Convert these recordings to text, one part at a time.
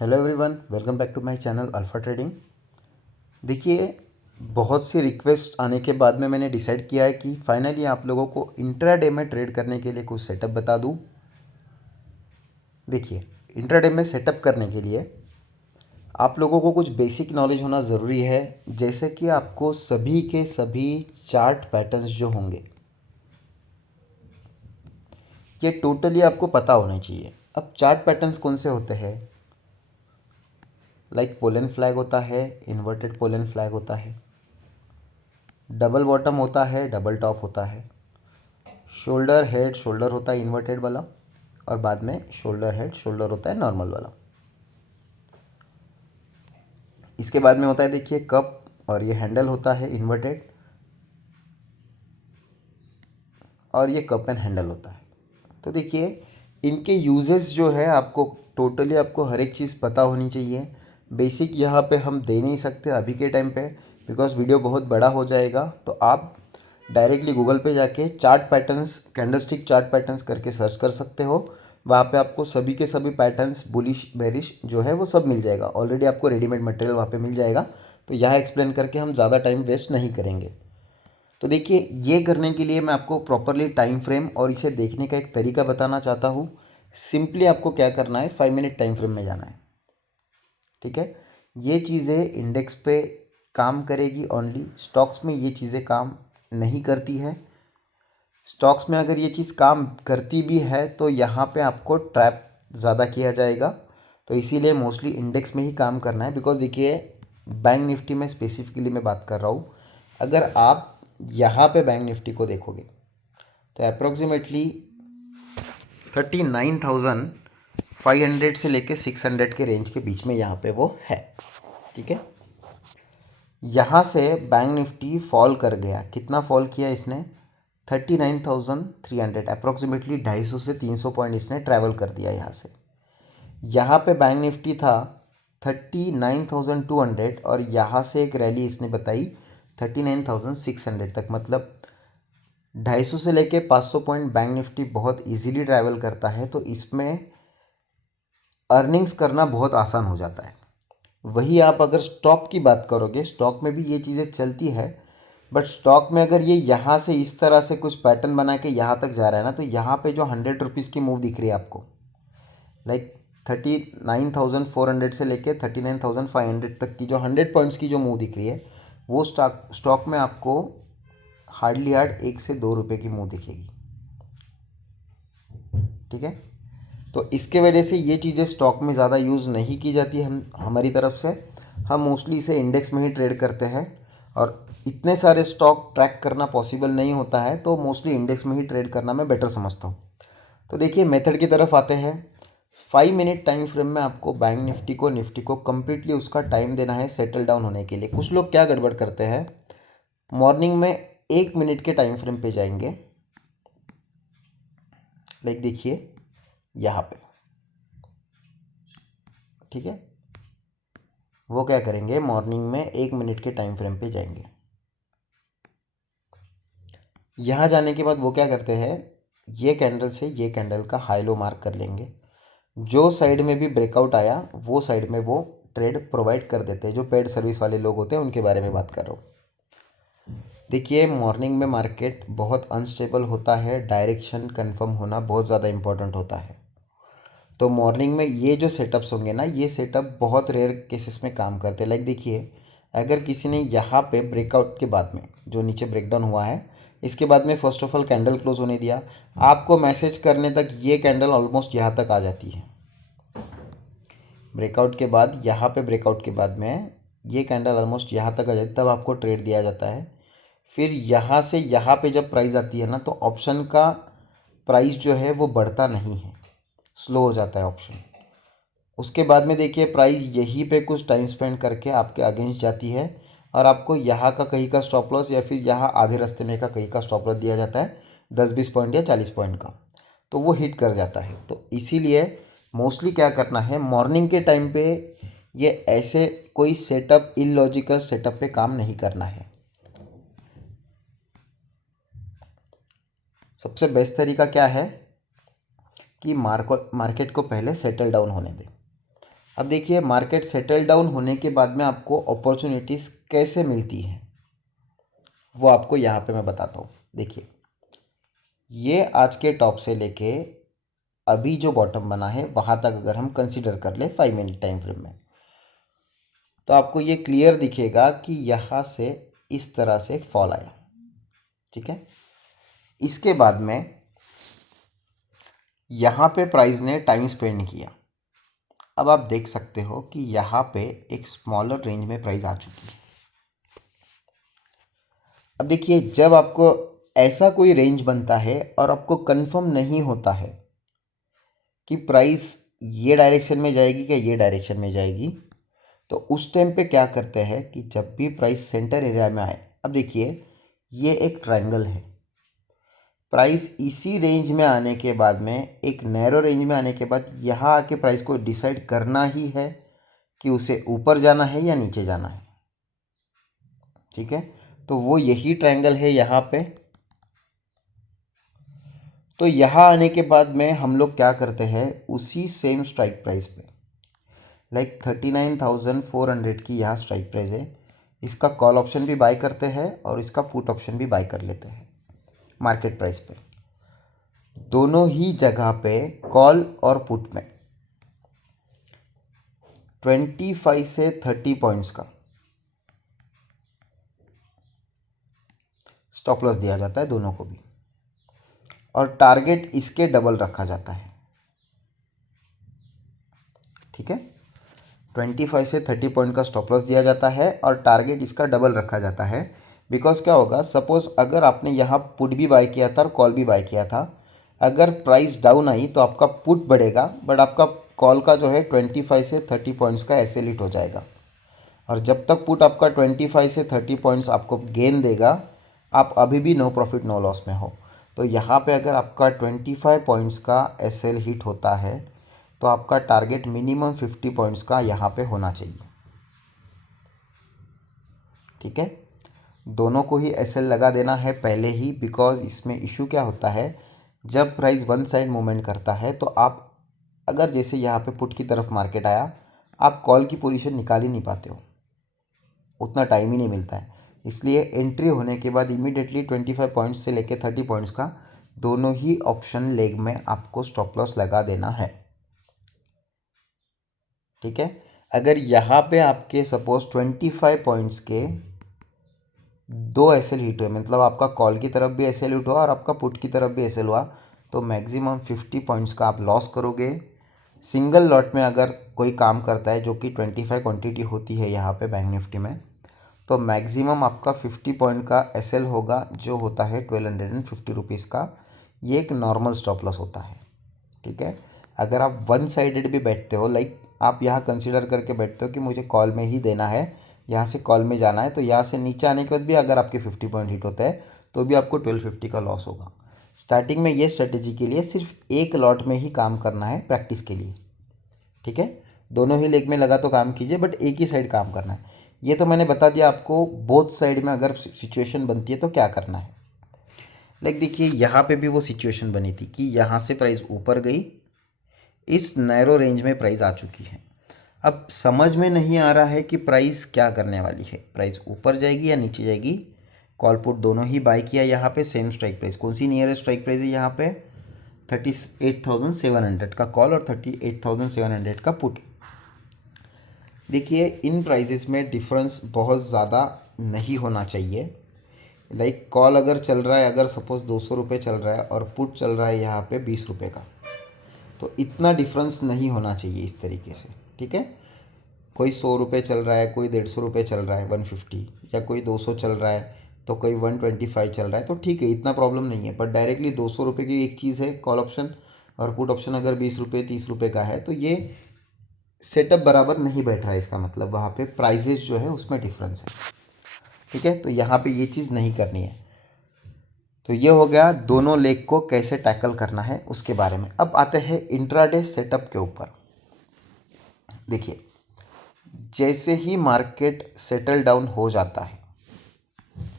Hello everyone, welcome back to my channel Alpha Trading. देखिए, बहुत सी request आने के बाद में मैंने डिसाइड किया है कि फाइनली आप लोगों को इंट्राडे में ट्रेड करने के लिए कुछ सेटअप बता दूं। देखिए, इंट्राडे में सेटअप करने के लिए आप लोगों को कुछ बेसिक नॉलेज होना ज़रूरी है। जैसे कि आपको सभी के सभी चार्ट पैटर्न्स जो होंगे ये टोटली आपको पता होने चाहिए। अब चार्ट पैटर्न्स कौन से होते हैं? लाइक पोलन फ्लैग होता है, इन्वर्टेड पोलन फ्लैग होता है, डबल बॉटम होता है, डबल टॉप होता है, शोल्डर हेड शोल्डर होता है इन्वर्टेड वाला, और बाद में शोल्डर हेड शोल्डर होता है नॉर्मल वाला। इसके बाद में होता है देखिए कप, और ये हैंडल होता है इन्वर्टेड, और ये कप एंड हैंडल होता है। तो देखिए, इनके यूजेस जो है आपको टोटली आपको हर एक चीज़ पता होनी चाहिए। बेसिक यहाँ पे हम दे नहीं सकते अभी के टाइम पे, बिकॉज वीडियो बहुत बड़ा हो जाएगा। तो आप डायरेक्टली गूगल पे जाके chart patterns, candlestick chart patterns करके सर्च कर सकते हो। वहाँ पे आपको सभी के सभी पैटर्न्स, बुलिश बेरिश जो है वो सब मिल जाएगा। ऑलरेडी आपको रेडीमेड मटेरियल वहाँ पे मिल जाएगा। तो यहाँ एक्सप्लेन करके हम ज़्यादा टाइम वेस्ट नहीं करेंगे। तो देखिए, ये करने के लिए मैं आपको प्रॉपरली टाइम फ्रेम और इसे देखने का एक तरीका बताना चाहता हूँ। सिंपली आपको क्या करना है, 5 मिनट टाइम फ्रेम में जाना है। ठीक है, ये चीज़ें इंडेक्स पे काम करेगी ओनली, स्टॉक्स में ये चीज़ें काम नहीं करती है। स्टॉक्स में अगर ये चीज़ काम करती भी है तो यहाँ पे आपको ट्रैप ज़्यादा किया जाएगा। तो इसीलिए मोस्टली इंडेक्स में ही काम करना है। बिकॉज देखिए, बैंक निफ्टी में स्पेसिफिकली मैं बात कर रहा हूँ। अगर आप यहाँ पे बैंक निफ्टी को देखोगे तो अप्रोक्सीमेटली 39,500 से लेके 600 के रेंज के बीच में यहाँ पे वो है। ठीक है, यहाँ से बैंक निफ्टी फॉल कर गया। कितना फॉल किया इसने? 39,300, अप्रोक्सीमेटली 250 से 300 पॉइंट इसने ट्रैवल कर दिया यहाँ से। यहाँ पे बैंक निफ्टी था 39,200, और यहाँ से एक रैली इसने बताई 39,600 तक। मतलब 250 से लेके 500 पॉइंट बैंक निफ्टी बहुत इजीली ट्रैवल करता है। तो इसमें अर्निंग्स करना बहुत आसान हो जाता है। वही आप अगर स्टॉक की बात करोगे, स्टॉक में भी ये चीज़ें चलती है, बट स्टॉक में अगर ये यहाँ से इस तरह से कुछ पैटर्न बना के यहाँ तक जा रहा है ना, तो यहाँ पे जो 100 रुपीज़ की मूव दिख रही है आपको, लाइक 39,400 से लेके 39,500 तक की जो 100 पॉइंट्स की जो मूव दिख रही है, वो स्टॉक स्टॉक में आपको हार्डली हार्ड 1 से 2 रुपये की मूव दिखेगी। ठीक है, तो इसके वजह से ये चीज़ें स्टॉक में ज़्यादा यूज़ नहीं की जाती है हम हमारी तरफ से। हम मोस्टली इसे इंडेक्स में ही ट्रेड करते हैं, और इतने सारे स्टॉक ट्रैक करना पॉसिबल नहीं होता है। तो मोस्टली इंडेक्स में ही ट्रेड करना मैं बेटर समझता हूँ। तो देखिए, मेथड की तरफ आते हैं। 5 मिनट टाइम फ्रेम में आपको बैंक निफ्टी को कम्प्लीटली उसका टाइम देना है सेटल डाउन होने के लिए। कुछ लोग क्या गड़बड़ करते हैं, मॉर्निंग में 1 मिनट के टाइम फ्रेम पे जाएंगे। लाइक देखिए यहाँ पे, ठीक है, वो क्या करेंगे, मॉर्निंग में 1 मिनट के टाइम फ्रेम पे जाएंगे। यहाँ जाने के बाद वो क्या करते हैं, ये कैंडल से ये कैंडल का हाई लो मार्क कर लेंगे। जो साइड में भी ब्रेकआउट आया वो साइड में वो ट्रेड प्रोवाइड कर देते हैं। जो पेड सर्विस वाले लोग होते हैं उनके बारे में बात कर रहा हूँ। देखिए, मॉर्निंग में मार्केट बहुत अनस्टेबल होता है, डायरेक्शन कंफर्म होना बहुत ज़्यादा इंपॉर्टेंट होता है। तो मॉर्निंग में ये जो सेटअप्स होंगे ना, ये सेटअप बहुत रेयर केसेस में काम करते हैं। लाइक देखिए, अगर किसी ने यहाँ पे ब्रेकआउट के बाद में जो नीचे ब्रेकडाउन हुआ है, इसके बाद में first of all candle close होने दिया, आपको मैसेज करने तक ये कैंडल ऑलमोस्ट यहाँ तक आ जाती है। ब्रेकआउट के बाद यहाँ पे ब्रेकआउट के बाद में ये कैंडल ऑलमोस्ट यहाँ तक आ जाती है, तब आपको ट्रेड दिया जाता है। फिर यहाँ से यहाँ पे जब प्राइस आती है ना, तो ऑप्शन का प्राइस जो है वो बढ़ता नहीं है, स्लो हो जाता है ऑप्शन। उसके बाद में देखिए, प्राइस यहीं पे कुछ टाइम स्पेंड करके आपके अगेंस्ट जाती है, और आपको यहाँ का कहीं का स्टॉप लॉस या फिर यहाँ आधे रास्ते में का कहीं का स्टॉप लॉस दिया जाता है, 10-20 पॉइंट या 40 पॉइंट का। तो वो हिट कर जाता है। तो इसीलिए मोस्टली क्या करना है, मॉर्निंग के टाइम पे ये ऐसे कोई सेटअप, इलॉजिकल सेटअप पे काम नहीं करना है। सबसे बेस्ट तरीका क्या है कि मार्केट को पहले सेटल डाउन होने दें। अब देखिए मार्केट सेटल डाउन होने के बाद में आपको अपॉर्चुनिटीज़ कैसे मिलती हैं वो आपको यहाँ पे मैं बताता हूँ। देखिए ये आज के टॉप से लेके अभी जो बॉटम बना है वहाँ तक अगर हम कंसिडर कर ले 5 मिनट टाइम फ्रेम में, तो आपको ये क्लियर दिखेगा कि यहाँ से इस तरह से एक फॉल आया। ठीक है, इसके बाद में यहाँ पे प्राइस ने टाइम स्पेंड किया। अब आप देख सकते हो कि यहाँ पे एक स्मॉलर रेंज में प्राइस आ चुकी है। अब देखिए जब आपको ऐसा कोई रेंज बनता है और आपको कंफर्म नहीं होता है कि प्राइस ये डायरेक्शन में जाएगी क्या ये डायरेक्शन में जाएगी, तो उस टाइम पे क्या करते हैं कि जब भी प्राइस सेंटर एरिया में आए, अब देखिए ये एक ट्रायंगल है, प्राइस इसी रेंज में आने के बाद में एक नैरो रेंज में आने के बाद यहाँ आके प्राइस को डिसाइड करना ही है कि उसे ऊपर जाना है या नीचे जाना है। ठीक है, तो वो यही ट्रायंगल है यहाँ पे। तो यहाँ आने के बाद में हम लोग क्या करते हैं, उसी सेम स्ट्राइक प्राइस पे लाइक 39,400 की यहाँ स्ट्राइक प्राइस है, इसका कॉल ऑप्शन भी बाय करते हैं और इसका पुट ऑप्शन भी बाय कर लेते हैं मार्केट प्राइस पे। दोनों ही जगह पे कॉल और पुट में 25 से 30 पॉइंट्स का स्टॉप लॉस दिया जाता है दोनों को भी, और टारगेट इसके डबल रखा जाता है। ठीक है, 25 से 30 पॉइंट का स्टॉप लॉस दिया जाता है और टारगेट इसका डबल रखा जाता है। बिकॉज क्या होगा, सपोज अगर आपने यहाँ पुट भी बाय किया था और कॉल भी बाय किया था, अगर प्राइस डाउन आई तो आपका पुट बढ़ेगा बट आपका कॉल का जो है 25 से 30 पॉइंट्स का ऐसे हिट हो जाएगा। और जब तक पुट आपका 25 से 30 पॉइंट्स आपको गेन देगा, आप अभी भी नो प्रॉफिट नो लॉस में हो। तो यहाँ पे अगर आपका 25 पॉइंट्स का एसएल हिट होता है तो आपका टारगेट मिनिमम 50 पॉइंट्स का यहाँ पे होना चाहिए। ठीक है, दोनों को ही एसएल लगा देना है पहले ही, बिकॉज इसमें इशू क्या होता है, जब प्राइस वन साइड मूवमेंट करता है तो आप अगर जैसे यहाँ पे पुट की तरफ मार्केट आया, आप कॉल की पोजीशन निकाल ही नहीं पाते हो, उतना टाइम ही नहीं मिलता है। इसलिए एंट्री होने के बाद इमीडिएटली 25 पॉइंट्स से लेकर 30 पॉइंट्स का दोनों ही ऑप्शन लेग में आपको स्टॉप लॉस लगा देना है। ठीक है, अगर यहाँ पे आपके सपोज 25 पॉइंट्स के दो एसएल हिट हुए, मतलब आपका कॉल की तरफ भी एसएल हिट हुआ और आपका पुट की तरफ भी एसएल हुआ, तो मैक्सिमम 50 पॉइंट्स का आप लॉस करोगे। सिंगल लॉट में अगर कोई काम करता है जो कि 25 क्वांटिटी होती है यहाँ पे बैंक निफ्टी में, तो मैक्सिमम आपका 50 पॉइंट का एसएल होगा जो होता है 1250 रुपीज़ का। ये एक नॉर्मल स्टॉप लॉस होता है। ठीक है, अगर आप वन साइडेड भी बैठते हो, लाइक आप यहाँ कंसिडर करके बैठते हो कि मुझे कॉल में ही देना है, यहाँ से कॉल में जाना है, तो यहाँ से नीचे आने के बाद भी अगर आपके 50 पॉइंट हिट होता है तो भी आपको 1250 का लॉस होगा। स्टार्टिंग में ये स्ट्रेटेजी के लिए सिर्फ एक लॉट में ही काम करना है प्रैक्टिस के लिए। ठीक है, दोनों ही लेग में लगा तो काम कीजिए बट एक ही साइड काम करना है। ये तो मैंने बता दिया आपको बोथ साइड में अगर सिचुएशन बनती है तो क्या करना है। लाइक देखिए यहाँ पे भी वो सिचुएशन बनी थी कि यहाँ से प्राइस ऊपर गई, इस नैरो रेंज में प्राइस आ चुकी है। अब समझ में नहीं आ रहा है कि प्राइस क्या करने वाली है, प्राइस ऊपर जाएगी या नीचे जाएगी। कॉल पुट दोनों ही बाय किया यहाँ पे, सेम स्ट्राइक प्राइस, कौन सी नियरेस्ट स्ट्राइक प्राइस है यहाँ पे, 38,700 का कॉल और 38,700 का पुट। देखिए इन प्राइजेस में डिफरेंस बहुत ज़्यादा नहीं होना चाहिए। लाइक कॉल अगर चल रहा है, अगर सपोज 200 रुपये चल रहा है और पुट चल रहा है यहाँ पे 20 रुपये का, तो इतना डिफरेंस नहीं होना चाहिए इस तरीके से। ठीक है, कोई 100 रुपये चल रहा है, कोई 150 रुपये चल रहा है 150, या कोई 200 चल रहा है तो कोई 125 चल रहा है, तो ठीक है इतना प्रॉब्लम नहीं है। पर डायरेक्टली 200 रुपये की एक चीज़ है कॉल ऑप्शन, और पुट ऑप्शन अगर 20 रुपये 30 रुपये का है, तो ये सेटअप बराबर नहीं बैठ रहा है। इसका मतलब वहाँ पे प्राइजेस जो है उसमें डिफरेंस है। ठीक है, तो यहाँ पे ये चीज़ नहीं करनी है। तो ये हो गया दोनों लेग को कैसे टैकल करना है उसके बारे में। अब आते हैं इंट्राडे सेटअप के ऊपर। देखिए जैसे ही मार्केट सेटल डाउन हो जाता है,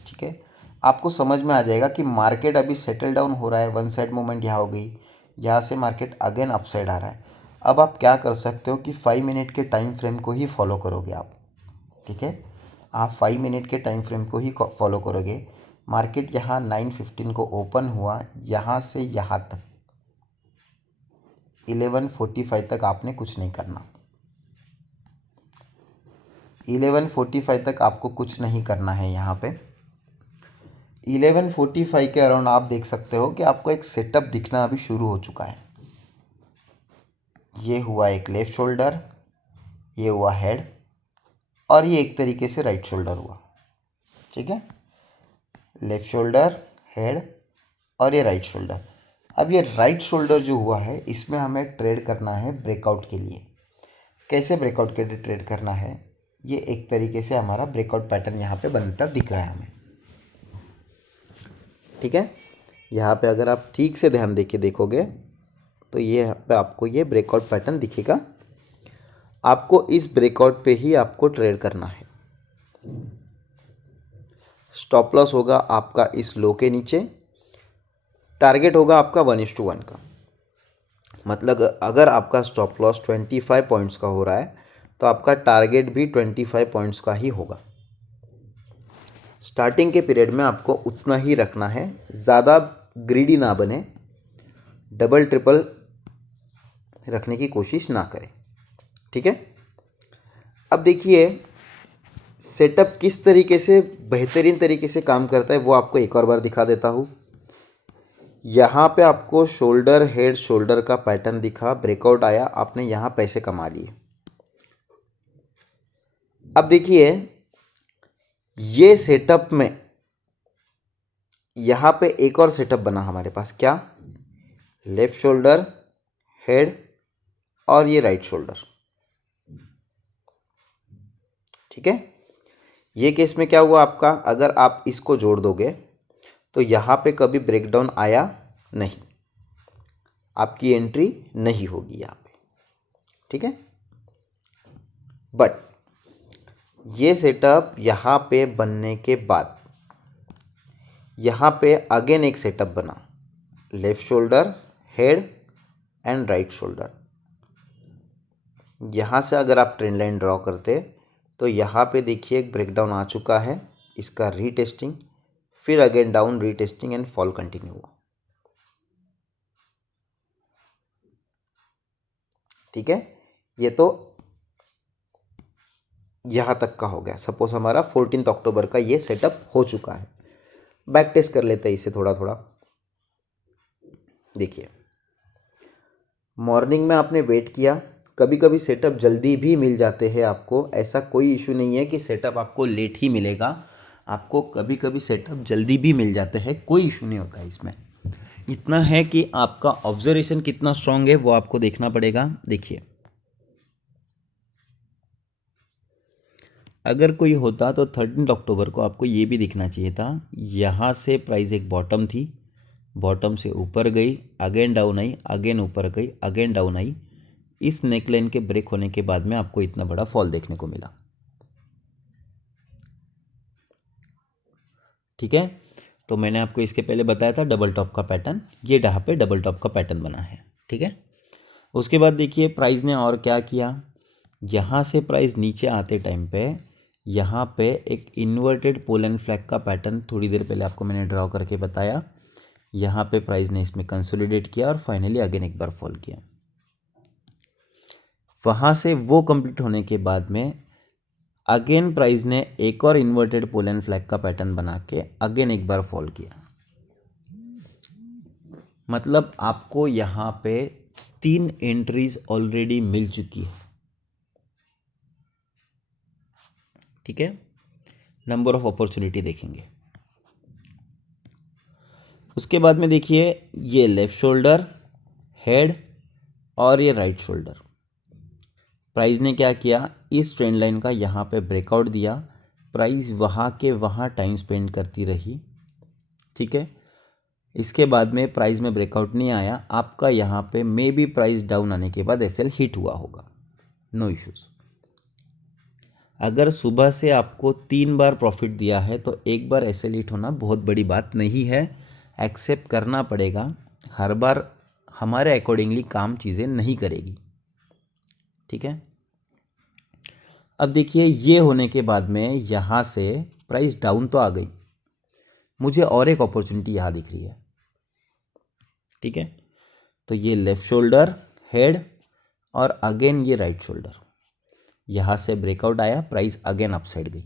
ठीक है, आपको समझ में आ जाएगा कि मार्केट अभी सेटल डाउन हो रहा है, वन साइड मूवमेंट यहाँ हो गई, यहाँ से मार्केट अगेन अप साइड आ रहा है। अब आप क्या कर सकते हो कि 5 मिनट के टाइम फ्रेम को ही फॉलो करोगे आप, ठीक है। आप 5 मिनट के टाइम फ्रेम को ही फॉलो करोगे। मार्केट यहाँ 9:15 को ओपन हुआ, यहाँ से यहाँ तक 11:45 तक आपने कुछ नहीं करना। 11:45 तक आपको कुछ नहीं करना है। यहाँ पे 11:45 के अराउंड आप देख सकते हो कि आपको एक सेटअप दिखना अभी शुरू हो चुका है। ये हुआ एक लेफ़्ट शोल्डर, ये हुआ हेड, और ये एक तरीके से राइट शोल्डर हुआ, ठीक है। लेफ़्ट शोल्डर, हेड, और ये राइट शोल्डर। अब ये राइट शोल्डर जो हुआ है, इसमें हमें ट्रेड करना है ब्रेकआउट के लिए। कैसे ब्रेकआउट के लिए ट्रेड करना है? ये एक तरीके से हमारा ब्रेकआउट पैटर्न यहाँ पे बनता दिख रहा है हमें, ठीक है। यहाँ पे अगर आप ठीक से ध्यान देके देखोगे तो ये यहाँ पे आपको ये ब्रेकआउट पैटर्न दिखेगा। आपको इस ब्रेकआउट पे ही आपको ट्रेड करना है। स्टॉप लॉस होगा आपका इस लो के नीचे, टारगेट होगा आपका 1:1 का। मतलब अगर आपका स्टॉप लॉस 25 पॉइंट्स का हो रहा है तो आपका टारगेट भी 25 पॉइंट्स का ही होगा। स्टार्टिंग के पीरियड में आपको उतना ही रखना है, ज़्यादा ग्रीडी ना बने, डबल ट्रिपल रखने की कोशिश ना करें, ठीक है। अब देखिए सेटअप किस तरीके से बेहतरीन तरीके से काम करता है वो आपको एक और बार दिखा देता हूँ। यहाँ पे आपको शोल्डर हेड शोल्डर का पैटर्न दिखा, ब्रेकआउट आया, आपने यहाँ पैसे कमा लिए। अब देखिए ये सेटअप में यहाँ पे एक और सेटअप बना हमारे पास, क्या? लेफ्ट शोल्डर, हेड, और ये राइट शोल्डर, ठीक है। ये केस में क्या हुआ आपका, अगर आप इसको जोड़ दोगे तो यहाँ पे कभी ब्रेकडाउन आया नहीं, आपकी एंट्री नहीं होगी यहाँ पे, ठीक है। बट ये सेटअप यहाँ पे बनने के बाद यहाँ पे अगेन एक सेटअप बना, left shoulder, head and right shoulder. यहाँ से अगर आप ट्रेंड लाइन ड्रॉ करते तो यहाँ पे देखिए एक ब्रेकडाउन आ चुका है, इसका रीटेस्टिंग, फिर again down retesting and fall continue हुआ, ठीक है। ये तो यहाँ तक का हो गया। सपोज हमारा 14 अक्टूबर का ये सेटअप हो चुका है। बैक टेस्ट कर लेते हैं इसे थोड़ा थोड़ा। देखिए मॉर्निंग में आपने वेट किया, कभी कभी सेटअप जल्दी भी मिल जाते हैं आपको, ऐसा कोई इशू नहीं है कि सेटअप आपको लेट ही मिलेगा, आपको कभी कभी सेटअप जल्दी भी मिल जाते हैं, कोई इशू नहीं होता है इसमें। इतना है कि आपका ऑब्जर्वेशन कितना स्ट्रांग है वो आपको देखना पड़ेगा। देखिए अगर कोई होता तो 13 अक्टूबर को आपको ये भी दिखना चाहिए था, यहाँ से प्राइस एक बॉटम थी, बॉटम से ऊपर गई, अगेन डाउन आई, अगेन ऊपर गई, अगेन डाउन आई, इस नेकलाइन के ब्रेक होने के बाद में आपको इतना बड़ा फॉल देखने को मिला, ठीक है। तो मैंने आपको इसके पहले बताया था डबल टॉप का पैटर्न, ये यहाँ पे डबल टॉप का पैटर्न बना है, ठीक है। उसके बाद देखिए प्राइस ने और क्या किया, यहाँ से प्राइस नीचे आते टाइम पे यहाँ पे एक इन्वर्टेड पोल एंड फ्लैग का पैटर्न थोड़ी देर पहले आपको मैंने ड्रॉ करके बताया, यहाँ पे प्राइस ने इसमें कंसोलिडेट किया और फाइनली अगेन एक बार फॉल किया। वहाँ से वो कंप्लीट होने के बाद में अगेन प्राइस ने एक और इन्वर्टेड पोल एंड फ्लैग का पैटर्न बना के अगेन एक बार फॉल किया। मतलब आपको यहाँ पे 3 एंट्रीज ऑलरेडी मिल चुकी है, ठीक है। नंबर ऑफ अपॉर्चुनिटी देखेंगे। उसके बाद में देखिए ये लेफ्ट शोल्डर, हेड और ये राइट शोल्डर, प्राइस ने क्या किया, इस ट्रेंड लाइन का यहाँ पे ब्रेकआउट दिया, प्राइस वहाँ के वहाँ टाइम स्पेंड करती रही, ठीक है। इसके बाद में प्राइस में ब्रेकआउट नहीं आया, आपका यहाँ पे मे बी प्राइस डाउन आने के बाद एसएल हिट हुआ होगा, नो इश्यूज़। अगर सुबह से आपको 3 बार प्रॉफिट दिया है तो एक बार एसएल हिट होना बहुत बड़ी बात नहीं है, एक्सेप्ट करना पड़ेगा। हर बार हमारे अकॉर्डिंगली काम चीज़ें नहीं करेगी, ठीक है। अब देखिए ये होने के बाद में यहाँ से प्राइस डाउन तो आ गई, मुझे और एक अपॉर्चुनिटी यहाँ दिख रही है, ठीक है। तो ये लेफ्ट शोल्डर हेड और अगेन ये राइट शोल्डर, यहाँ से ब्रेकआउट आया, प्राइस अगेन अपसाइड गई।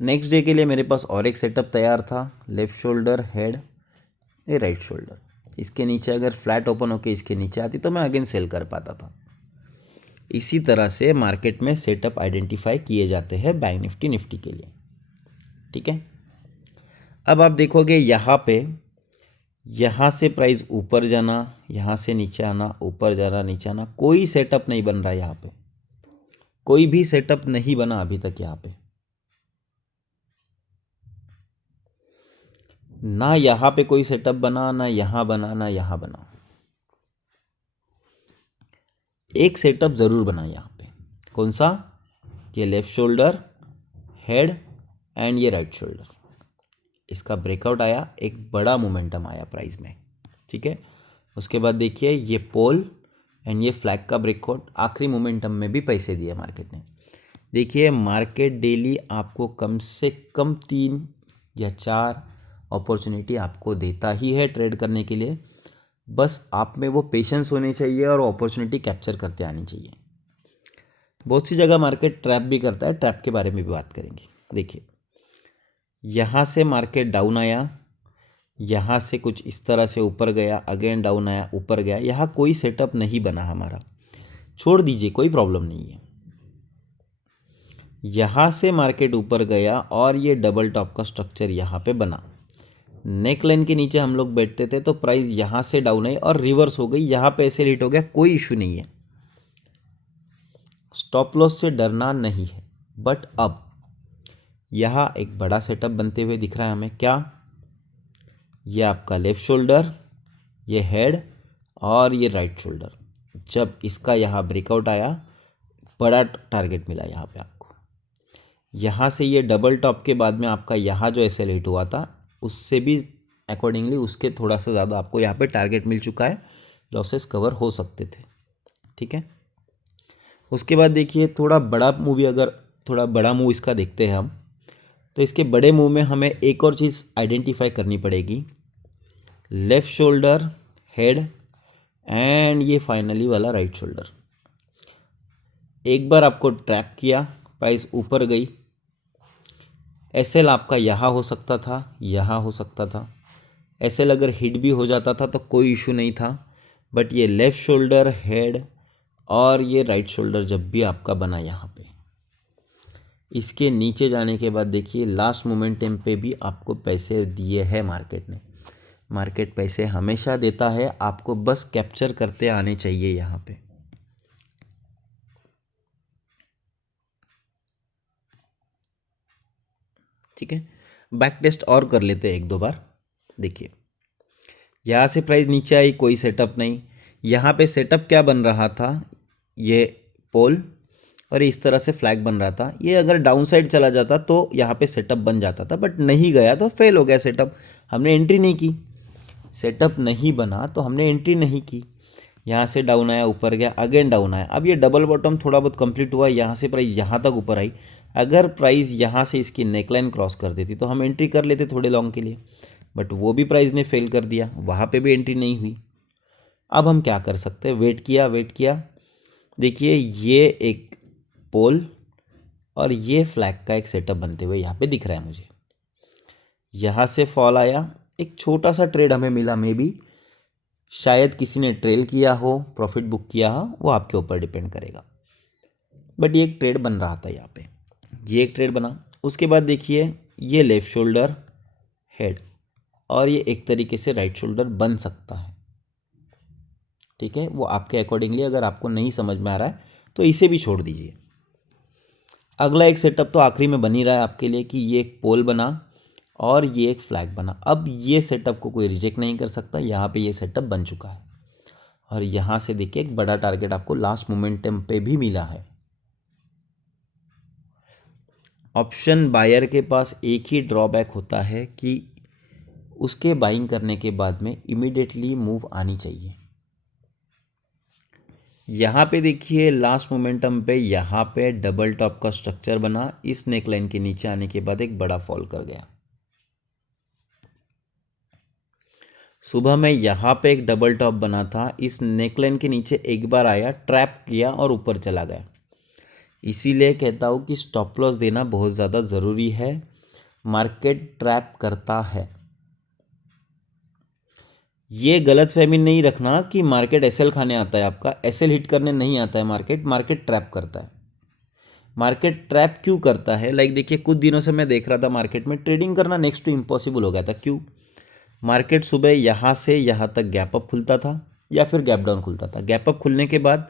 नेक्स्ट डे के लिए मेरे पास और एक सेटअप तैयार था, लेफ्ट शोल्डर हेड ये राइट शोल्डर, इसके नीचे अगर फ्लैट ओपन होके इसके नीचे आती तो मैं अगेन सेल कर पाता था। इसी तरह से मार्केट में सेटअप आइडेंटिफाई किए जाते हैं बैंक निफ्टी के लिए, ठीक है। अब आप देखोगे यहाँ पे, यहाँ से प्राइस ऊपर जाना, यहाँ से नीचे आना, ऊपर जाना नीचे आना, कोई सेटअप नहीं बन रहा है यहाँ पे, कोई भी सेटअप नहीं बना अभी तक यहाँ पे, ना यहाँ पे कोई सेटअप बना, ना यहाँ बना, ना यहाँ बना। एक सेटअप ज़रूर बना यहाँ पे, कौन सा, ये लेफ्ट शोल्डर हेड एंड ये राइट शोल्डर, इसका ब्रेकआउट आया, एक बड़ा मोमेंटम आया प्राइस में, ठीक है। उसके बाद देखिए ये पोल एंड ये फ्लैग का ब्रेकआउट, आखिरी मोमेंटम में भी पैसे दिए मार्केट ने। देखिए मार्केट डेली आपको कम से कम 3 या 4 अपॉर्चुनिटी आपको देता ही है ट्रेड करने के लिए, बस आप में वो पेशेंस होनी चाहिए और अपॉर्चुनिटी कैप्चर करते आनी चाहिए। बहुत सी जगह मार्केट ट्रैप भी करता है, ट्रैप के बारे में भी बात करेंगे। देखिए यहाँ से मार्केट डाउन आया, यहाँ से कुछ इस तरह से ऊपर गया, अगेन डाउन आया, ऊपर गया, यहाँ कोई सेटअप नहीं बना हमारा, छोड़ दीजिए, कोई प्रॉब्लम नहीं है। यहाँ से मार्केट ऊपर गया और ये डबल टॉप का स्ट्रक्चर यहाँ पे बना, नेक लाइन के नीचे हम लोग बैठते थे तो प्राइस यहाँ से डाउन आई और रिवर्स हो गई, यहाँ पे ऐसे हिट हो गया, कोई इशू नहीं है, स्टॉप लॉस से डरना नहीं है। बट अब यहाँ एक बड़ा सेटअप बनते हुए दिख रहा है हमें, क्या, ये आपका लेफ्ट शोल्डर, ये हेड और ये राइट शोल्डर, जब इसका यहाँ ब्रेकआउट आया, बड़ा टारगेट मिला यहाँ पे आपको। यहाँ से ये डबल टॉप के बाद में आपका यहाँ जो ऐसे हिट हुआ था उससे भी अकॉर्डिंगली उसके थोड़ा सा ज़्यादा आपको यहाँ पे टारगेट मिल चुका है, लॉसेस कवर हो सकते थे, ठीक है। उसके बाद देखिए थोड़ा बड़ा मूवी, अगर थोड़ा बड़ा मूव इसका देखते हैं हम, तो इसके बड़े मूव में हमें एक और चीज़ आइडेंटिफाई करनी पड़ेगी, लेफ़्ट शोल्डर हेड एंड ये फाइनली वाला राइट शोल्डर। एक बार आपको ट्रैप किया, प्राइस ऊपर गई, एसएल आपका यहाँ हो सकता था, यहाँ हो सकता था, एसएल अगर हिट भी हो जाता था तो कोई इशू नहीं था, बट ये लेफ़्ट शोल्डर हेड और ये राइट शोल्डर जब भी आपका बना यहाँ पे, इसके नीचे जाने के बाद देखिए लास्ट मोमेंटम पे भी आपको पैसे दिए हैं मार्केट ने। मार्केट पैसे हमेशा देता है, आपको बस कैप्चर करते आने चाहिए यहाँ पे, ठीक है। बैक टेस्ट और कर लेते हैं 1-2 बार। देखिए यहाँ से प्राइस नीचे आई, कोई सेटअप नहीं, यहाँ पे सेटअप क्या बन रहा था, ये पोल और इस तरह से फ्लैग बन रहा था, ये अगर डाउन साइड चला जाता तो यहाँ पे सेटअप बन जाता था, बट नहीं गया तो फेल हो गया सेटअप, हमने एंट्री नहीं की, सेटअप नहीं बना तो हमने एंट्री नहीं की। यहाँ से डाउन आया, ऊपर गया, अगेन डाउन आया, अब ये डबल बॉटम थोड़ा बहुत कंप्लीट हुआ, यहाँ से प्राइस यहाँ तक ऊपर आई, अगर प्राइस यहाँ से इसकी नेकलाइन क्रॉस कर देती तो हम एंट्री कर लेते थोड़े लॉन्ग के लिए, बट वो भी प्राइस ने फेल कर दिया, वहाँ पे भी एंट्री नहीं हुई। अब हम क्या कर सकते हैं, वेट किया। देखिए ये एक पोल और ये फ्लैग का एक सेटअप बनते हुए यहाँ पे दिख रहा है मुझे, यहाँ से फॉल आया, एक छोटा सा ट्रेड हमें मिला, मे बी शायद किसी ने ट्रेल किया हो, प्रॉफिट बुक किया हो, वो आपके ऊपर डिपेंड करेगा, बट ये एक ट्रेड बन रहा था यहाँ पे, ये एक ट्रेड बना। उसके बाद देखिए ये लेफ़्ट शोल्डर हेड और ये एक तरीके से राइट शोल्डर बन सकता है, ठीक है, वो आपके अकॉर्डिंगली, अगर आपको नहीं समझ में आ रहा है तो इसे भी छोड़ दीजिए। अगला एक सेटअप तो आखिरी में बन ही रहा है आपके लिए कि ये एक पोल बना और ये एक फ्लैग बना, अब ये सेटअप को कोई रिजेक्ट नहीं कर सकता, यहाँ पे ये सेटअप बन चुका है और यहाँ से देखिए एक बड़ा टारगेट आपको लास्ट मोमेंटम पे भी मिला है। ऑप्शन बायर के पास एक ही ड्रॉबैक होता है कि उसके बाइंग करने के बाद में इमीडिएटली मूव आनी चाहिए, यहाँ पे देखिए लास्ट मोमेंटम पे यहाँ पे डबल टॉप का स्ट्रक्चर बना, इस नेक लाइन के नीचे आने के बाद एक बड़ा फॉल कर गया। सुबह में यहाँ पे एक डबल टॉप बना था, इस नेक लाइन के नीचे एक बार आया, ट्रैप किया और ऊपर चला गया। इसीलिए कहता हूँ कि स्टॉप लॉस देना बहुत ज़्यादा ज़रूरी है। मार्केट ट्रैप करता है, ये गलत फहमी नहीं रखना कि मार्केट एसएल खाने आता है। आपका एसएल हिट करने नहीं आता है मार्केट, मार्केट ट्रैप करता है। मार्केट ट्रैप क्यों करता है? लाइक देखिए, कुछ दिनों से मैं देख रहा था मार्केट में ट्रेडिंग करना नेक्स्ट टू इम्पॉसिबल हो गया था। क्यों? मार्केट सुबह यहाँ से यहाँ तक गैप अप खुलता था या फिर गैप डाउन खुलता था। गैप अप खुलने के बाद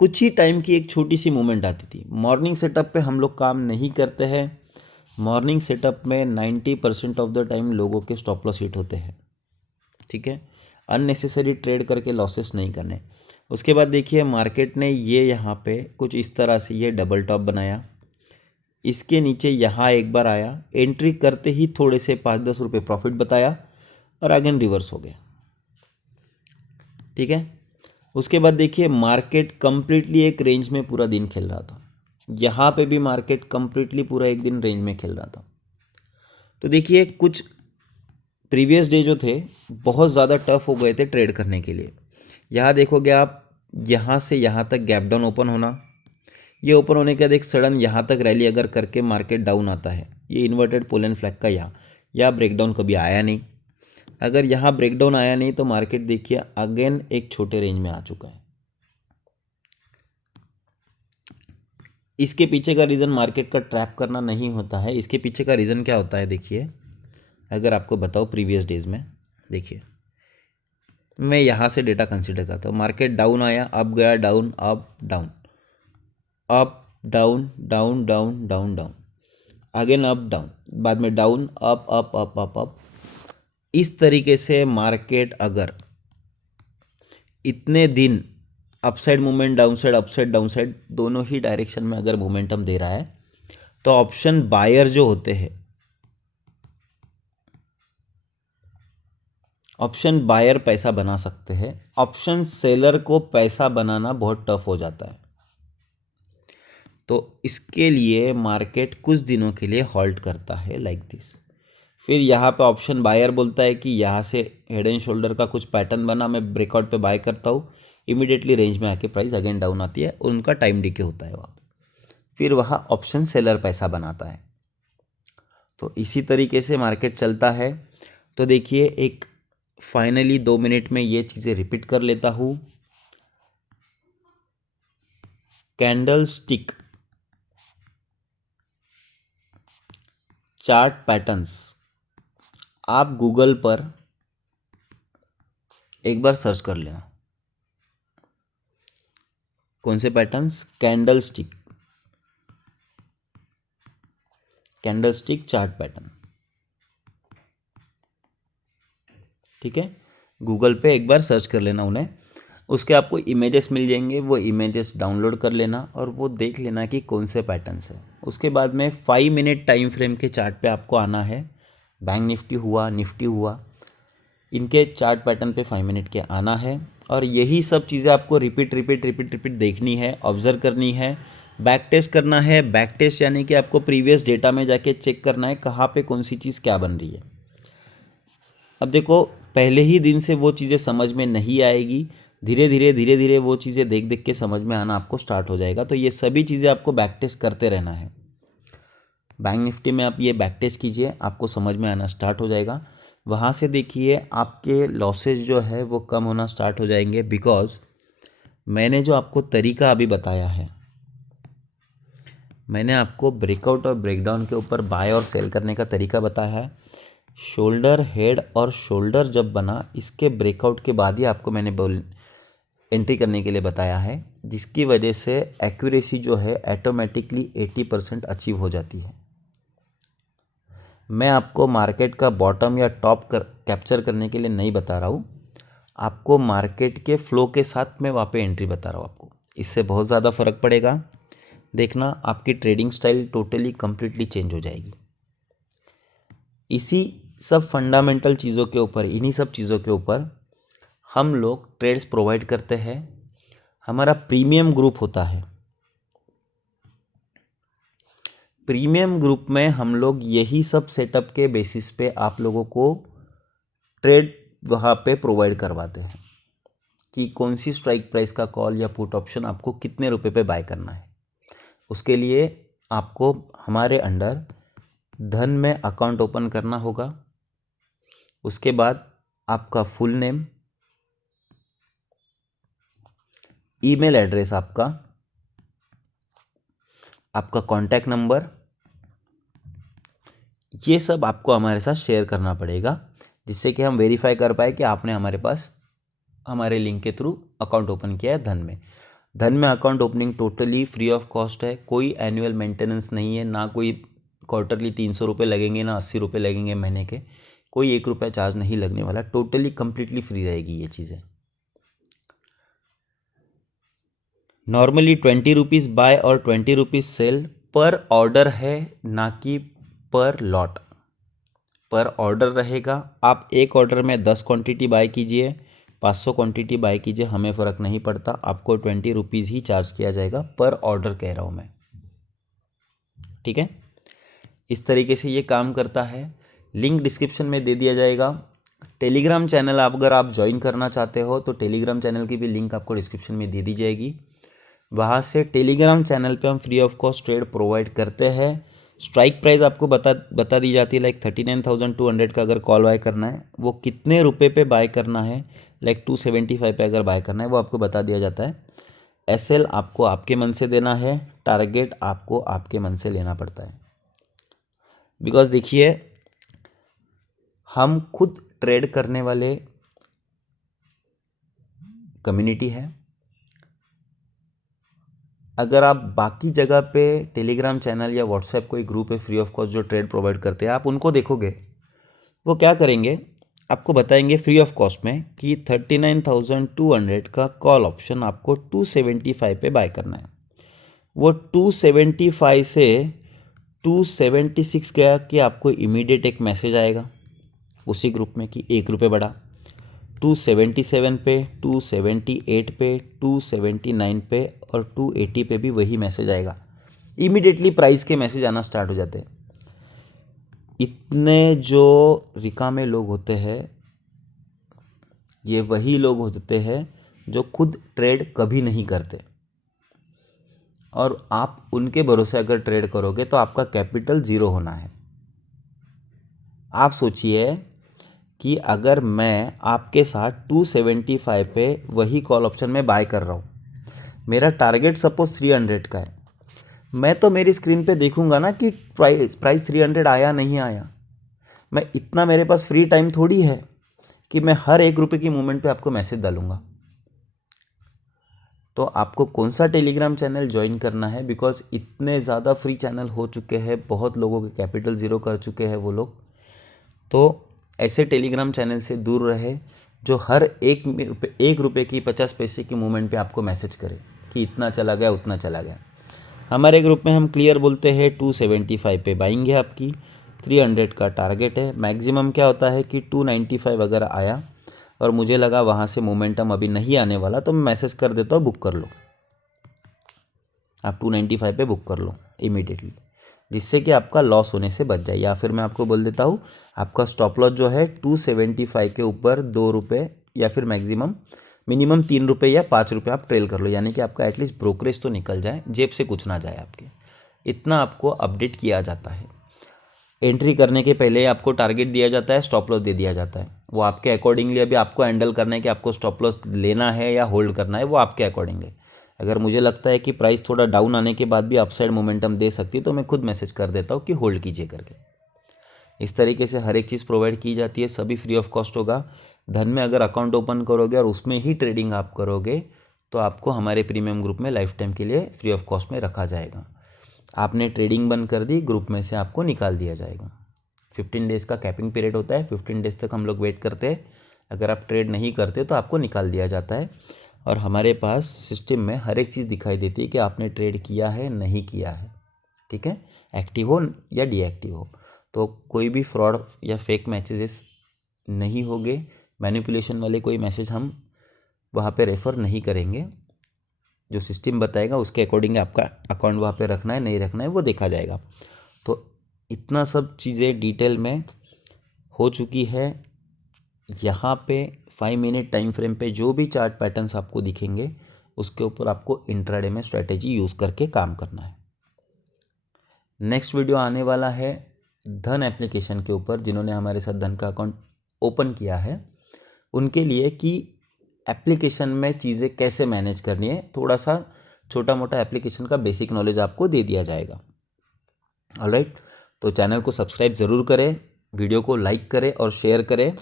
कुछ ही टाइम की एक छोटी सी मूवमेंट आती थी। मॉर्निंग सेटअप पे हम लोग काम नहीं करते हैं। मॉर्निंग सेटअप में 90% ऑफ द टाइम लोगों के स्टॉप लॉस हिट होते हैं। ठीक है, अननेसेसरी ट्रेड करके लॉसेस नहीं करने। उसके बाद देखिए मार्केट ने ये यहाँ पे कुछ इस तरह से ये डबल टॉप बनाया, इसके नीचे यहाँ एक बार आया, एंट्री करते ही थोड़े से 5-10 रुपये प्रॉफिट बताया और अगेन रिवर्स हो गया। ठीक है, उसके बाद देखिए मार्केट कंप्लीटली एक रेंज में पूरा दिन खेल रहा था। यहाँ पे भी मार्केट कंप्लीटली पूरा एक दिन रेंज में खेल रहा था। तो देखिए कुछ प्रीवियस डे जो थे बहुत ज़्यादा टफ हो गए थे ट्रेड करने के लिए। यहाँ देखोगे आप, यहाँ से यहाँ तक गैप डाउन ओपन होना, ये ओपन होने के बाद एक सडन यहाँ तक रैली अगर करके मार्केट डाउन आता है, ये इन्वर्टेड पोल एंड फ्लैग का यहाँ ब्रेकडाउन कभी आया नहीं। अगर यहाँ ब्रेकडाउन आया नहीं तो मार्केट देखिए अगेन एक छोटे रेंज में आ चुका है। इसके पीछे का रीज़न मार्केट का ट्रैप करना नहीं होता है। इसके पीछे का रीज़न क्या होता है देखिए, अगर आपको बताओ प्रीवियस डेज में, देखिए मैं यहाँ से डेटा कंसीडर करता हूँ। मार्केट डाउन आया, अप गया, down, up down, up down, down down down down, again up down, बाद में down, up up up up up. इस तरीके से मार्केट अगर इतने दिन upside movement, downside, upside, downside दोनों ही डायरेक्शन में अगर मोमेंटम दे रहा है तो ऑप्शन बायर जो होते हैं, ऑप्शन बायर पैसा बना सकते हैं, ऑप्शन सेलर को पैसा बनाना बहुत टफ हो जाता है। तो इसके लिए मार्केट कुछ दिनों के लिए हॉल्ट करता है लाइक दिस। फिर यहाँ पे ऑप्शन बायर बोलता है कि यहाँ से हेड एंड शोल्डर का कुछ पैटर्न बना, मैं ब्रेकआउट पे बाय करता हूँ, इमीडिएटली रेंज में आके प्राइस अगेन डाउन आती है, उनका टाइम डीके होता है वहाँ। फिर वहाँ ऑप्शन सेलर पैसा बनाता है। तो इसी तरीके से मार्केट चलता है। तो देखिए एक फाइनली 2 मिनट में ये चीज़ें रिपीट कर लेता हूँ। कैंडल स्टिक चार्ट पैटर्न्स आप गूगल पर एक बार सर्च कर लेना। कौन से patterns? Candle stick chart pattern. ठीक है, गूगल पे एक बार सर्च कर लेना उन्हें, उसके आपको इमेजेस मिल जाएंगे, वो इमेजेस डाउनलोड कर लेना और वो देख लेना कि कौन से पैटर्न्स है। उसके बाद में 5 मिनट टाइम फ्रेम के चार्ट पे आपको आना है। बैंक निफ्टी हुआ, निफ्टी हुआ, इनके चार्ट पैटर्न पे 5 मिनट के आना है और यही सब चीज़ें आपको रिपीट रिपीट रिपीट रिपीट देखनी है, ऑब्जर्व करनी है, बैक टेस्ट करना है। बैक टेस्ट यानी कि आपको प्रीवियस डेटा में जाके चेक करना है कहाँ पे कौन सी चीज़ क्या बन रही है। अब देखो पहले ही दिन से वो चीज़ें समझ में नहीं आएगी, धीरे धीरे वो चीज़ें देख देख के समझ में आना आपको स्टार्ट हो जाएगा। तो ये सभी चीज़ें आपको बैक टेस्ट करते रहना है। बैंक निफ्टी में आप ये बैक टेस्ट कीजिए, आपको समझ में आना स्टार्ट हो जाएगा। वहाँ से देखिए आपके लॉसेज जो है वो कम होना स्टार्ट हो जाएंगे, बिकॉज मैंने जो आपको तरीका अभी बताया है, मैंने आपको ब्रेकआउट और ब्रेकडाउन के ऊपर बाय और सेल करने का तरीका बताया है। शोल्डर, हेड और शोल्डर जब बना, इसके ब्रेकआउट के बाद ही आपको मैंने एंट्री करने के लिए बताया है, जिसकी वजह से एक्यूरेसी जो है ऑटोमेटिकली 80% अचीव हो जाती है। मैं आपको मार्केट का बॉटम या टॉप कैप्चर करने के लिए नहीं बता रहा हूँ, आपको मार्केट के फ्लो के साथ मैं वहाँ पे एंट्री बता रहा हूँ आपको। इससे बहुत ज़्यादा फ़र्क पड़ेगा। देखना आपकी trading style totally completely change हो जाएगी। इसी सब फंडामेंटल चीज़ों के ऊपर, इन्हीं सब चीज़ों के ऊपर हम लोग ट्रेड्स प्रोवाइड करते हैं। हमारा प्रीमियम ग्रुप होता है। प्रीमियम ग्रुप में हम लोग यही सब सेटअप के बेसिस पे आप लोगों को ट्रेड वहाँ पे प्रोवाइड करवाते हैं कि कौन सी स्ट्राइक प्राइस का कॉल या पुट ऑप्शन आपको कितने रुपए पे बाय करना है। उसके लिए आपको हमारे अंडर धन में अकाउंट ओपन करना होगा। उसके बाद आपका फुल नेम, ईमेल एड्रेस, आपका कॉन्टैक्ट नंबर, ये सब आपको हमारे साथ शेयर करना पड़ेगा, जिससे कि हम वेरीफाई कर पाए कि आपने हमारे पास हमारे लिंक के थ्रू अकाउंट ओपन किया है धन में। धन में account opening totally free of cost है। कोई एनुअल मेंटेनेंस नहीं है, ना कोई क्वार्टरली 300 रुपये लगेंगे, ना 80 रुपये लगेंगे महीने के। कोई 1 रुपया चार्ज नहीं लगने वाला। टोटली कम्प्लीटली फ्री रहेगी ये चीज़ें। नॉर्मली 20 रुपीज़ बाय और 20 रुपीज़ सेल पर ऑर्डर है, ना कि पर लॉट। पर ऑर्डर रहेगा। आप एक ऑर्डर में 10 क्वांटिटी बाय कीजिए, 500 क्वांटिटी बाय कीजिए, हमें फ़र्क नहीं पड़ता। आपको 20 रुपीज़ ही चार्ज किया जाएगा पर ऑर्डर, कह रहा हूँ मैं। ठीक है, इस तरीके से ये काम करता है। लिंक डिस्क्रिप्शन में दे दिया जाएगा। टेलीग्राम चैनल अगर आप ज्वाइन करना चाहते हो तो टेलीग्राम चैनल की भी लिंक आपको डिस्क्रिप्शन में दे दी जाएगी। वहाँ से टेलीग्राम चैनल पे हम free of cost trade provide करते हैं। स्ट्राइक प्राइस आपको बता दी जाती है। लाइक 39,200 का अगर कॉल बाय करना है, वो कितने रुपए पे बाय करना है, लाइक 275 पे अगर बाय करना है, वो आपको बता दिया जाता है। एसएल आपको आपके मन से देना है, टारगेट आपको आपके मन से लेना पड़ता है। बिकॉज देखिए, हम खुद ट्रेड करने वाले कम्युनिटी है। अगर आप बाकी जगह पे टेलीग्राम चैनल या व्हाट्सएप कोई ग्रुप है फ्री ऑफ कॉस्ट जो ट्रेड प्रोवाइड करते हैं, आप उनको देखोगे, वो क्या करेंगे, आपको बताएंगे फ्री ऑफ कॉस्ट में कि 39,200 का कॉल ऑप्शन आपको 275 पे बाय करना है। वो 275 से 276 गया कि आपको इमीडिएट एक मैसेज आएगा उसी ग्रुप में कि 1 रुपये बढ़ा। 277 पे, 278 पे, 279 पे और 280 पे भी वही मैसेज आएगा। इमीडिएटली प्राइस के मैसेज आना स्टार्ट हो जाते हैं। इतने जो रिकामे लोग होते हैं, ये वही लोग होते हैं जो खुद ट्रेड कभी नहीं करते, और आप उनके भरोसे अगर ट्रेड करोगे तो आपका कैपिटल ज़ीरो होना है। आप सोचिए कि अगर मैं आपके साथ 275 पे वही कॉल ऑप्शन में बाय कर रहा हूँ, मेरा टारगेट सपोज 300 का है, मैं तो मेरी स्क्रीन पे देखूंगा ना कि प्राइस 300 आया नहीं आया। मैं इतना, मेरे पास फ्री टाइम थोड़ी है कि मैं हर 1 रुपये की मूवमेंट पे आपको मैसेज डालूंगा। तो आपको कौन सा टेलीग्राम चैनल ज्वाइन करना है, बिकॉज इतने ज़्यादा फ्री चैनल हो चुके हैं, बहुत लोगों के कैपिटल ज़ीरो कर चुके हैं वो लोग। तो ऐसे टेलीग्राम चैनल से दूर रहे जो हर 1 रुपये की 50 पैसे की मूवमेंट पे आपको मैसेज करे कि इतना चला गया, उतना चला गया। हमारे ग्रुप में हम क्लियर बोलते हैं 275 पे बाइंग है आपकी, 300 का टारगेट है। मैक्सिमम क्या होता है कि 295 अगर आया और मुझे लगा वहाँ से मोमेंटम अभी नहीं आने वाला, तो मैं मैसेज कर देता हूँ बुक कर लो, आप 295 पे बुक कर लो इमीडिएटली, जिससे कि आपका लॉस होने से बच जाए। या फिर मैं आपको बोल देता हूँ, आपका स्टॉप लॉस जो है 275 के ऊपर 2 रुपये या फिर मिनिमम 3 रुपये या 5 रुपये आप ट्रेल कर लो, यानी कि आपका एटलीस्ट ब्रोकरेज तो निकल जाए, जेब से कुछ ना जाए आपके। इतना आपको अपडेट किया जाता है। एंट्री करने के पहले आपको टारगेट दिया जाता है, स्टॉप लॉस दे दिया जाता है। वो आपके अकॉर्डिंगली अभी आपको हैंडल करना है कि आपको स्टॉप लॉस लेना है या होल्ड करना है, वो आपके अकॉर्डिंग है। अगर मुझे लगता है कि प्राइस थोड़ा डाउन आने के बाद भी अपसाइड मोमेंटम दे सकती है, तो मैं खुद मैसेज कर देता हूँ कि होल्ड कीजिए करके। इस तरीके से हर एक चीज़ प्रोवाइड की जाती है, सभी फ्री ऑफ कॉस्ट होगा। धन में अगर अकाउंट ओपन करोगे और उसमें ही ट्रेडिंग आप करोगे, तो आपको हमारे प्रीमियम ग्रुप में लाइफ टाइम के लिए फ्री ऑफ कॉस्ट में रखा जाएगा। आपने ट्रेडिंग बंद कर दी, ग्रुप में से आपको निकाल दिया जाएगा। 15 डेज़ का कैपिंग पीरियड होता है, 15 डेज़ तक हम लोग वेट करते हैं। अगर आप ट्रेड नहीं करते तो आपको निकाल दिया जाता है, और हमारे पास सिस्टम में हर एक चीज़ दिखाई देती है कि आपने ट्रेड किया है नहीं किया है। ठीक है, एक्टिव हो या डीएक्टिव हो, तो कोई भी फ्रॉड या फेक मैसेजेस नहीं होंगे। मैनिपुलेशन वाले कोई मैसेज हम वहाँ पे रेफ़र नहीं करेंगे। जो सिस्टम बताएगा उसके अकॉर्डिंग आपका अकाउंट वहाँ पे रखना है नहीं रखना है वो देखा जाएगा। तो इतना सब चीज़ें डिटेल में हो चुकी है। यहाँ पे 5 मिनट टाइम फ्रेम पे जो भी चार्ट पैटर्न्स आपको दिखेंगे उसके ऊपर आपको इंट्राडे में स्ट्रेटेजी यूज़ करके काम करना है। नेक्स्ट वीडियो आने वाला है धन एप्लीकेशन के ऊपर, जिन्होंने हमारे साथ धन का अकाउंट ओपन किया है उनके लिए, कि एप्लीकेशन में चीज़ें कैसे मैनेज करनी है। थोड़ा सा छोटा मोटा एप्लीकेशन का बेसिक नॉलेज आपको दे दिया जाएगा। ऑलराइट, तो चैनल को सब्सक्राइब ज़रूर करें, वीडियो को लाइक करें और शेयर करें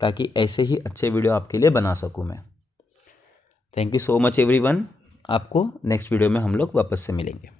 ताकि ऐसे ही अच्छे वीडियो आपके लिए बना सकूं मैं। Thank you so much everyone. आपको नेक्स्ट वीडियो में हम लोग वापस से मिलेंगे।